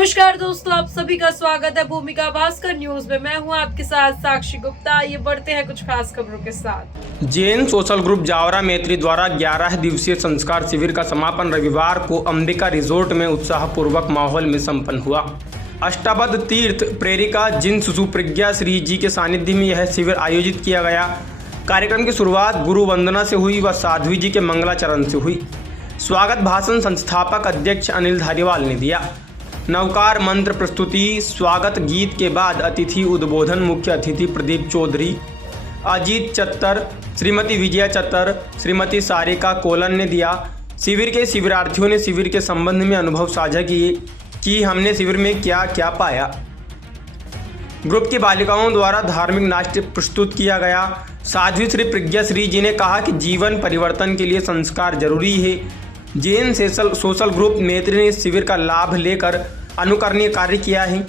नमस्कार दोस्तों, आप सभी का स्वागत है भूमिका भास्कर न्यूज में। मैं हूं आपके साथ साक्षी गुप्ता। ये बढ़ते हैं कुछ खास खबरों के साथ। जैन सोशल ग्रुप जावरा मैत्री द्वारा 11 दिवसीय संस्कार शिविर का समापन रविवार को अंबिका रिजोर्ट में उत्साहपूर्वक माहौल में संपन्न हुआ। अष्टावध तीर्थ प्रेरिका जिन सुप्रज्ञा श्री जी के सानिध्य में यह शिविर आयोजित किया गया। कार्यक्रम की शुरुआत गुरु वंदना से हुई व साध्वी जी के मंगलाचरण से हुई। स्वागत भाषण संस्थापक अध्यक्ष अनिल धारीवाल ने दिया। नवकार मंत्र प्रस्तुति, स्वागत गीत के बाद अतिथि उद्बोधन मुख्य अतिथि प्रदीप चौधरी, अजीत चत्तर, श्रीमती विजया चत्तर, श्रीमती सारिका कोलन ने दिया। शिविर के शिविरार्थियों ने शिविर के संबंध में अनुभव साझा किए कि हमने शिविर में क्या क्या पाया। ग्रुप की बालिकाओं द्वारा धार्मिक नाट्य प्रस्तुत किया गया। साध्वी श्री प्रज्ञा श्री जी ने कहा कि जीवन परिवर्तन के लिए संस्कार जरूरी है। जैन सोशल ग्रुप मैत्री ने शिविर का लाभ लेकर अनुकरणीय कार्य किया है।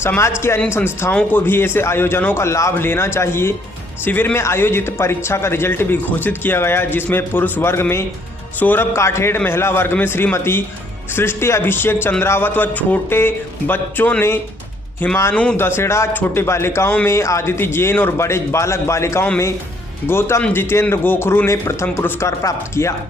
समाज की अन्य संस्थाओं को भी ऐसे आयोजनों का लाभ लेना चाहिए। शिविर में आयोजित परीक्षा का रिजल्ट भी घोषित किया गया, जिसमें पुरुष वर्ग में सौरभ काठेड़, महिला वर्ग में श्रीमती सृष्टि अभिषेक चंद्रावत व छोटे बच्चों ने हिमानु दसेड़ा, छोटे बालिकाओं में आदिति जैन और बड़े बालक बालिकाओं में गौतम जितेंद्र गोखरू ने प्रथम पुरस्कार प्राप्त किया।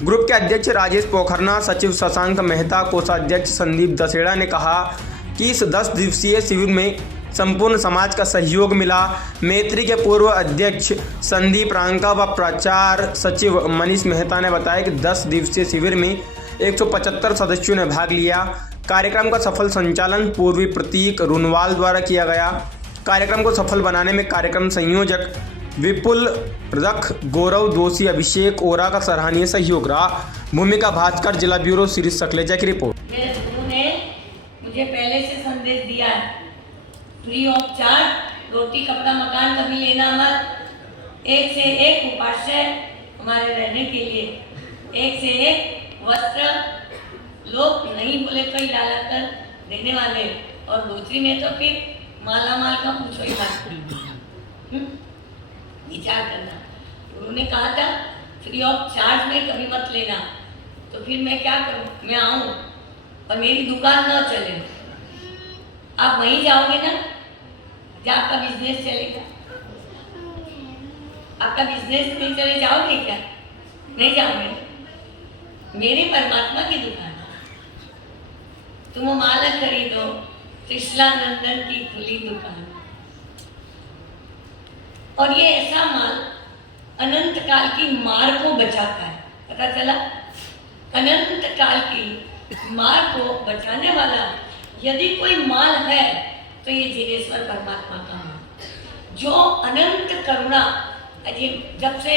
ग्रुप के अध्यक्ष राजेश पोखरना, सचिव शशांक मेहता, कोषाध्यक्ष संदीप दसेड़ा ने कहा कि इस 10 दिवसीय शिविर में संपूर्ण समाज का सहयोग मिला। मैत्री के पूर्व अध्यक्ष संदीप रांका व प्रचार सचिव मनीष मेहता ने बताया कि 10 दिवसीय शिविर में 175 सदस्यों ने भाग लिया। कार्यक्रम का सफल संचालन पूर्वी प्रतीक रुनवाल द्वारा किया गया। कार्यक्रम को सफल बनाने में कार्यक्रम संयोजक विपुल रख, गौरव दोषी, अभिषेक ओरा का सराहनीय सहयोग रहा। भूमिका भास्कर, जिला ब्यूरो, श्री सकलेजा की रिपोर्ट। मेरे गुरु ने मुझे पहले से संदेश दिया है, फ्री ऑफ चार्ज रोटी कपड़ा मकान कभी लेना मत। एक से एक उपास्य हमारे रहने के लिए, एक से एक वस्त्र लोग नहीं बोले कई डाला कर देने वाले, और दूसरी में तो फिर माला माल का पूछो ही मत। विचार करना। उन्होंने कहा था फ्री ऑफ चार्ज में कभी मत लेना, तो फिर मैं क्या करूं? मैं आऊं और मेरी दुकान न चले, आप वहीं जाओगे ना जहाँ आपका बिजनेस चलेगा। आपका बिजनेस नहीं चले जाओगे क्या? नहीं जाओगे। मेरी परमात्मा की दुकान, तुम माला खरीदो, कृष्णानंदन की खुली दुकान। और ये ऐसा माल अनंत काल की मार को बचाता है। पता चला? अनंत काल की मार को बचाने वाला यदि कोई माल है तो ये जिनेश्वर परमात्मा का माल, जो अनंत करुणा। जब से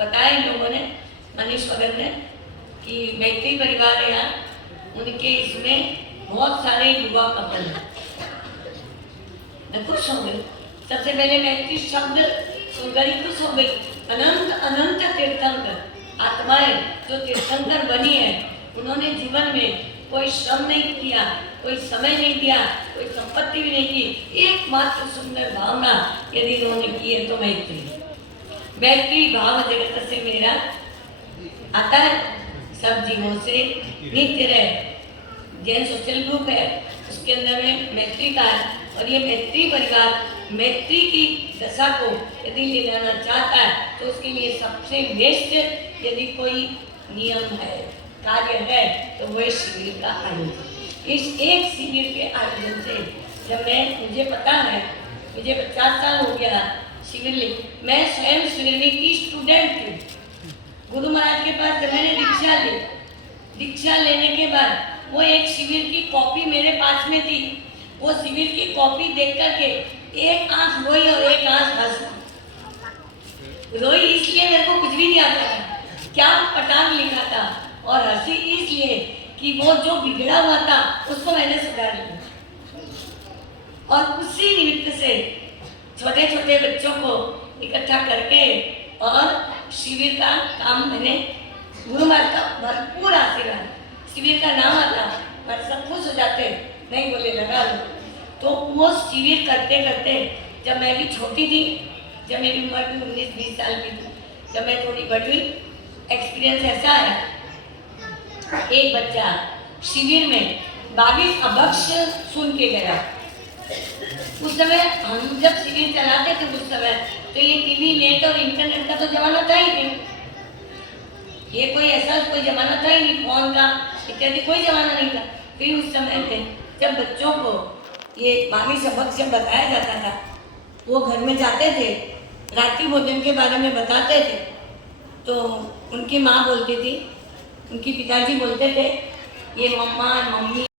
बताया लोगों ने, मनीष वगैरह ने, कि मैत्री परिवार है यहाँ, उनके इसमें बहुत सारे युवा कपल हैं। मैं खुश हो गई। सबसे पहले मैत्री शब्द सुनकर ही खुश हो गई। अनंत अनंत तीर्थंकर आत्माएं जो तीर्थंकर बनी है, उन्होंने जीवन में कोई श्रम नहीं किया, कोई समय नहीं दिया, कोई संपत्ति भी नहीं की। एकमात्र सुंदर भावना यदि उन्होंने की है तो मैत्री भाव जगत से मेरा आता है, सब जीवों से नित्य रहे। जैन सोशल ग्रुप है, उसके अंदर में मैत्री का है, और ये मैत्री परिवार मैत्री की दशा को यदि ले जाना चाहता है तो उसके लिए सबसे बेस्ट यदि कोई नियम है, कार्य है, तो वह शिविर का आयोजन। इस एक शिविर के आयोजन से जब मुझे पता है, मुझे 50 साल हो गया शिविर ले, मैं स्वयं शिविर की स्टूडेंट थी। गुरु महाराज के पास जब मैंने दीक्षा लेने के बाद वो एक शिविर की कॉपी मेरे पास में थी। वो शिविर की कॉपी देख करके एक आंख रोई और एक आंख हंसी। रोई इसलिए मेरे को कुछ भी नहीं आता था, क्या पटान लिखा था, और हंसी इसलिए कि वो जो बिगड़ा हुआ था उसको मैंने सुधार लिया। और उसी निमित्त से छोटे छोटे बच्चों को इकट्ठा करके और शिविर का काम मैंने, गुरु महाराज का भरपूर आशीर्वाद, शिविर का नाम आता और सब खुश हो जाते, नहीं बोले लगा लो। तो वो शिविर करते करते जब मैं भी छोटी थी, जब मेरी उम्र भी 19-20 साल की थी, जब मैं थोड़ी बड़ी हुई, एक्सपीरियंस ऐसा है, एक बच्चा शिविर में 22 अबक्ष सुन के गया। उस समय हम जब शिविर चलाते थे उस समय तो ये टीवी नेट और इंटरनेट का तो जमाना था ही नहीं, ये कोई ऐसा कोई जमाना था ही नहीं, फोन का इत्यादि कोई जमाना नहीं था। फिर उस समय में जब बच्चों को ये 22 अबक्ष जब बताया जाता था, वो घर में जाते थे, रात्रि भोजन के बारे में बताते थे, तो उनकी माँ बोलती थी, उनकी पिताजी बोलते थे, ये मम्मा मम्मी